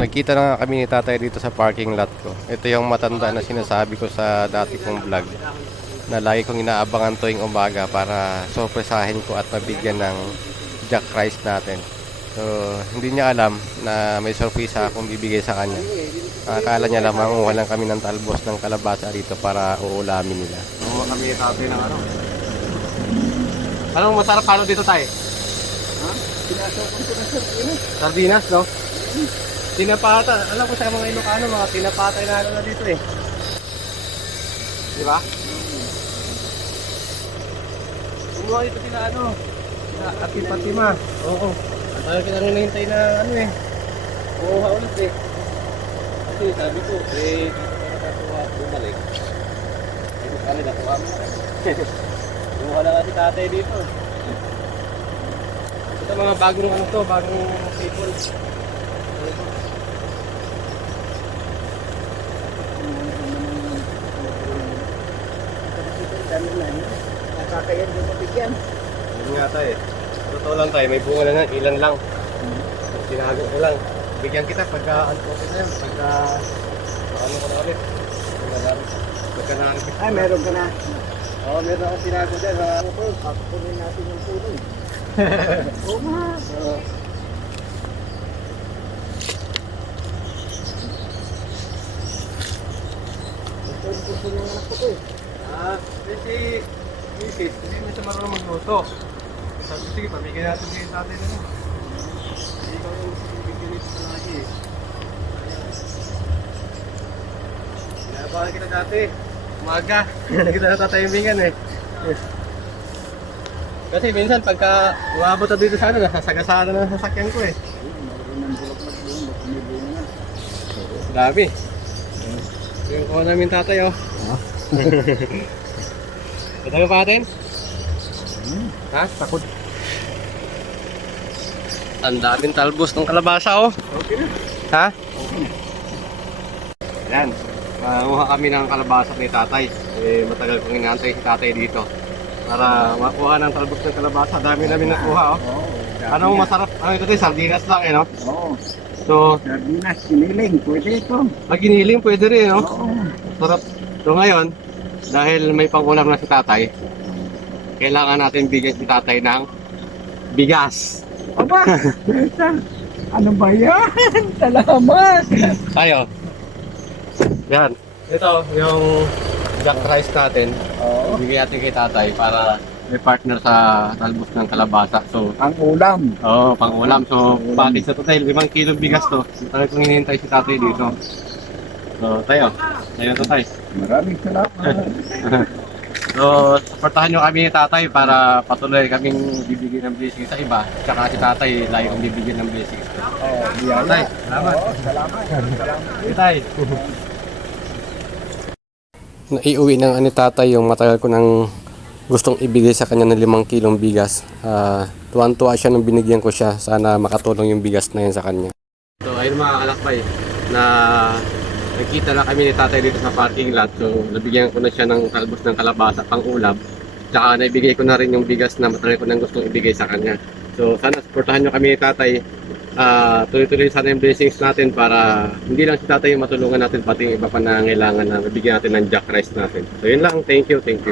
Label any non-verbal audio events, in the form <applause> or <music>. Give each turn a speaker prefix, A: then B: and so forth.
A: Nagkita na nga kami ni tatay dito sa parking lot ko. Ito yung matanda na sinasabi ko sa dati kong vlog na lagi kong inaabangan tuwing umaga para sorpresahin ko at mabigyan ng jack rice natin. So, hindi niya alam na may sorpresa akong bibigay sa kanya. Akala niya lang manguha lang kami ng talbos ng kalabasa dito para uulamin nila. Manguha kami ni tatay ng ano. Anong masarap ano dito tayo? Sardinas, no? Tinapata. Alam ko sa mga Ilocano, mga tinapata na ano na dito eh. Di ba? Kumuha dito sila ano. Sila Ati Fatima. Oo. Ang tayo kita rin nahintay na ano eh. Kumuha ulit eh. Kasi sabi ko, eh, nakatuwa, bumalik. Dito ka nila, nakuha mo. Kumuha na kasi tatay dito. Ito mga bagong ano to, bagong people.
B: Nakakayan din mabigyan.
A: Yun nga tayo eh. Totoo lang tayo, may bunga na nga, ilan lang. Tinago ko lang. Bigyan kita pagka ano ko na yan, pagka ano ko na ulit. Pagka nakaripit.
B: Ay, meron ka na.
A: Oo, meron akong tinago dyan. Ha?
B: Ano po, pakukunin natin yung puno. <laughs> Oo nga.
A: Oo.
B: Ito yung gusto ng anak ko to eh.
A: Ah, kasi misis, hindi mo siya marunong magluto. Sabi sige, pamigyan natin kayo sa atin. Ano? Hindi ko yung bibigyan nito sa lagi eh. Sinabahan kita dati. Umaga. Nakita na tatayumingan eh. Kasi minsan pagka umabot na dito sa ano, nasasagasaan na ng sasakyan ko eh.
B: Meron ng bulok na doon, baka may bunga na.
A: Yung kuha namin tatay oh. <laughs> Ito pa natin? Ha? Takot. Ang daming talbos ng kalabasa oh.
B: Okay na.
A: Ha? Yan. Makuha kami ng kalabasa ni tatay. Eh, matagal kong inaantay si tatay dito. Para makuha ng talbos ng kalabasa. Dami namin nakuha oh.
B: Oo.
A: Anong masarap? Ano ito tayo? Sardinas lang eh no?
B: Oo.
A: So,
B: Sardinas, siniling, pwede ito.
A: pag giniling pwede rin no?
B: Oo.
A: Sarap. So ngayon, dahil may pangulam na si tatay, kailangan natin bigyan si tatay ng bigas.
B: Aba! <laughs> ano ba yan? <laughs> Salamat!
A: Tayo. Yan. Ito, yung jack rice natin.
B: Oo.
A: Bigyan natin kay tatay para may partner sa talbos ng kalabasa. So,
B: Ang ulam.
A: oo, pang ulam. So, pati sa total, limang kilo bigas to. Talagang hinihintay si tatay dito. So, tayo. Tayo to tayo.
B: Maraming salamat. <laughs>
A: So, supportahan nyo kami ni tatay para patuloy kaming bibigyan ng blessing sa iba. Tsaka si tatay, lagi kong bibigyan ng blessing.
B: Oo, biyaya.
A: Tay, salamat.
B: Oo, salamat. Salamat.
A: Si tay. Naiuwi ng ani tatay yung matagal ko nang gustong ibigay sa kanya ng limang kilong bigas. Ah, tuwan-tuwa siya nung binigyan ko siya. Sana makatulong yung bigas na yan sa kanya. So, ayun mga kalakbay, na nagkita na kami ni tatay dito sa parking lot. So, nabigyan ko na siya ng talbos ng kalabasa pang ulam. Tsaka naibigay ko na rin yung bigas na matagal ko nang gustong ibigay sa kanya. So, sana supportahan nyo kami ni tatay. Ah, tuloy-tuloy sana yung blessings natin para hindi lang si tatay yung matulungan natin, pati yung iba pa na kailangan na mabigyan natin ng jack rice natin. So, yun lang. Thank you, thank you.